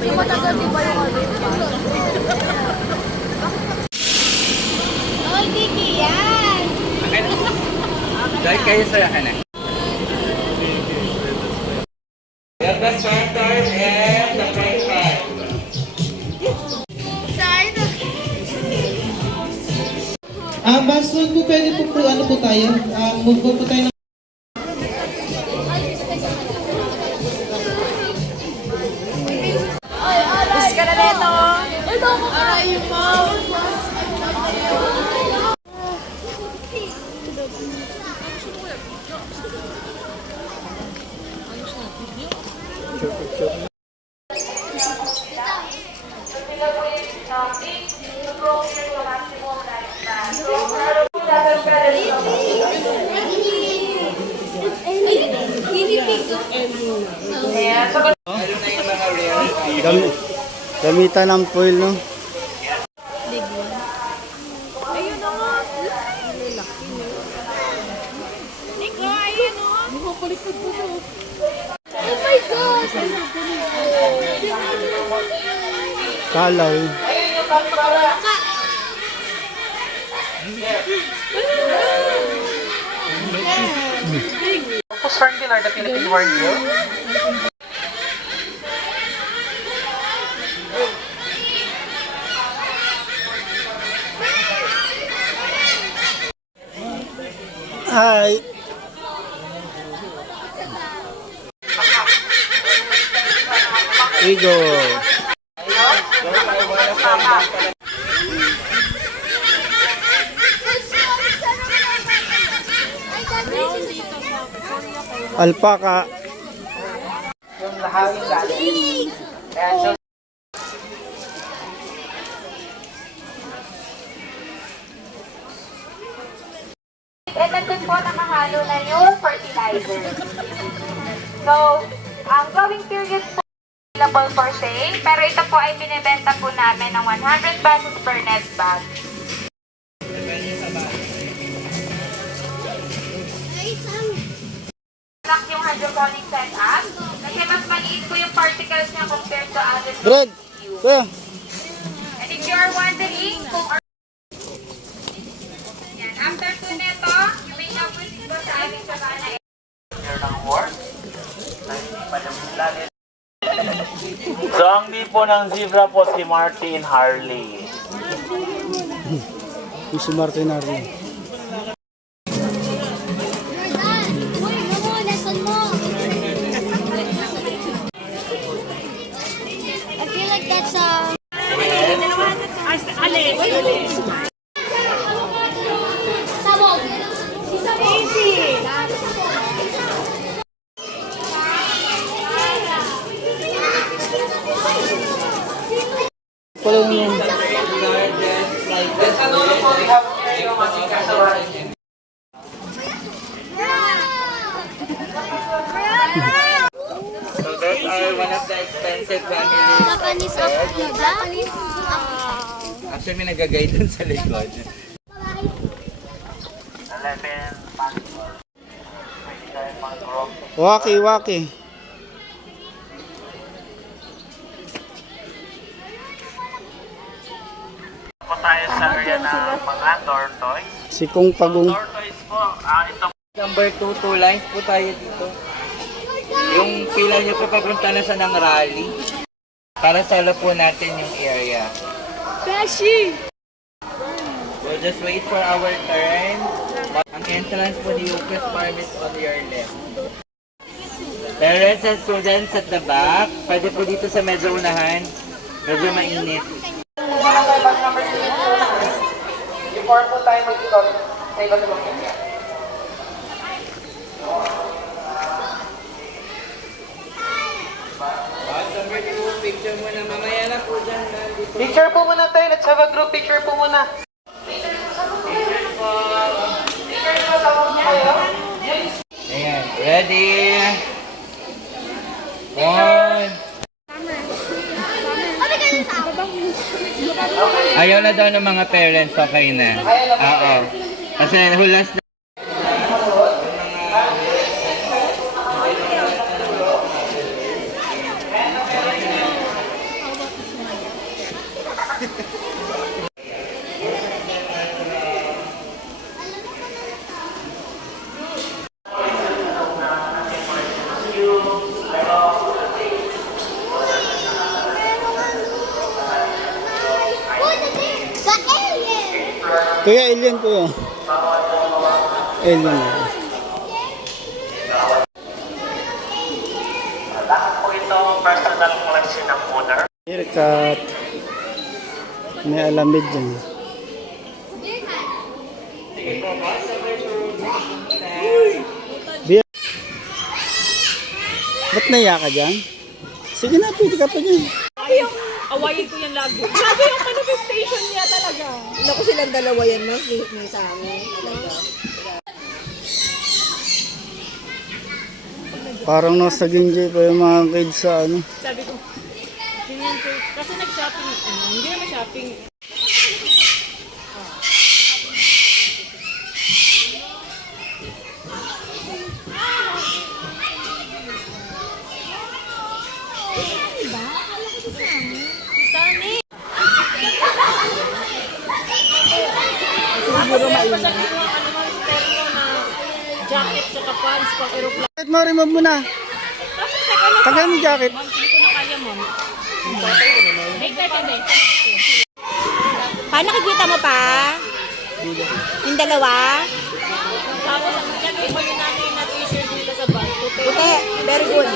Matagal di ba yung ano yung Oy, Kiki, yan! Dahil kayo saya ka na. We have the starters and the french fries. Basta po pwede po ano po tayo? Move po tayo ng... Miss ka na neto. Ito ako ka. Aray mo. Gamitan ng foil, no? Ayun na nga. Nico, ayun o. Mapapalikod mo to. Oh my God! Kalaw. Tapos horn din the Philippine horn bill. Hi. Igo. Alpaca. Yung lahawing galing. Kaya so, And nandun po nakahalo na yung fertilizer. So, ang growing period po available for sale, pero ito po ay binibenta po namin ng 100 pesos per net bag. Lock yung hydroponic setup kasi mas maliit po yung particles niya compared to other Bread. Kuya. And if you are wondering kung yan, after po neto, you may now proceed po sa aming sabana. So, ang lipo ng zebra po si Martin Harley. Si Martin Arden. I feel like that's Sabog. Easy. Pala yung... so those are one of the expensive families. Japanese Japanese. Actually, may nagagay dun sa likod. 11 Waki, waki. po tayo sa area ng mga tortoise. Si Kung Pagong. Tortoise po, ito Number 2, 2 lines po tayo dito. Yung pila nyo po papunta na sa ng rally. Para sala po natin yung area. Beshi. We'll just wait for our turn. Ang entrance po ni Lucas Farm is on your left. Parents and students at the back. Pwede po dito sa medyo unahan. Medyo mainit. Before po tayo mag-ikot sa iba't ibang area. Picture muna. Mamaya na po dyan. Picture po muna tayo. Let's have a group picture po muna. Ayan. Ready? One. Ayaw na daw ng mga parents. Okay na. Oo. Kasi hulas na. Kuya, alien po yun. Alien. Lahat po ito personal collection ng owner. Haircut. May alamid dyan. Beer. Ba't naiya ka dyan? Sige na, pwede ka pa dyan. Awayin ko yan lagi. Grabe yung manifestation niya talaga. Naku silang dalawa yan, no? May sa amin. Parang nasa Ginjay pa yung mga kids sa ano. Sabi ko, ganyan ko. Kasi nag-shopping, hindi naman shopping. Sunny! Siguro mainit. Jacket sa pants pang aeroplane. Bakit mo remove mo na? Tagal mo jacket. Ma'am, hindi ko na kaya, ma'am. Make that and make. Paano nakikita mo pa? Yung dalawa? Tapos, lagay mo yung natin na t-shirt dito sa bag. Puti. Very good.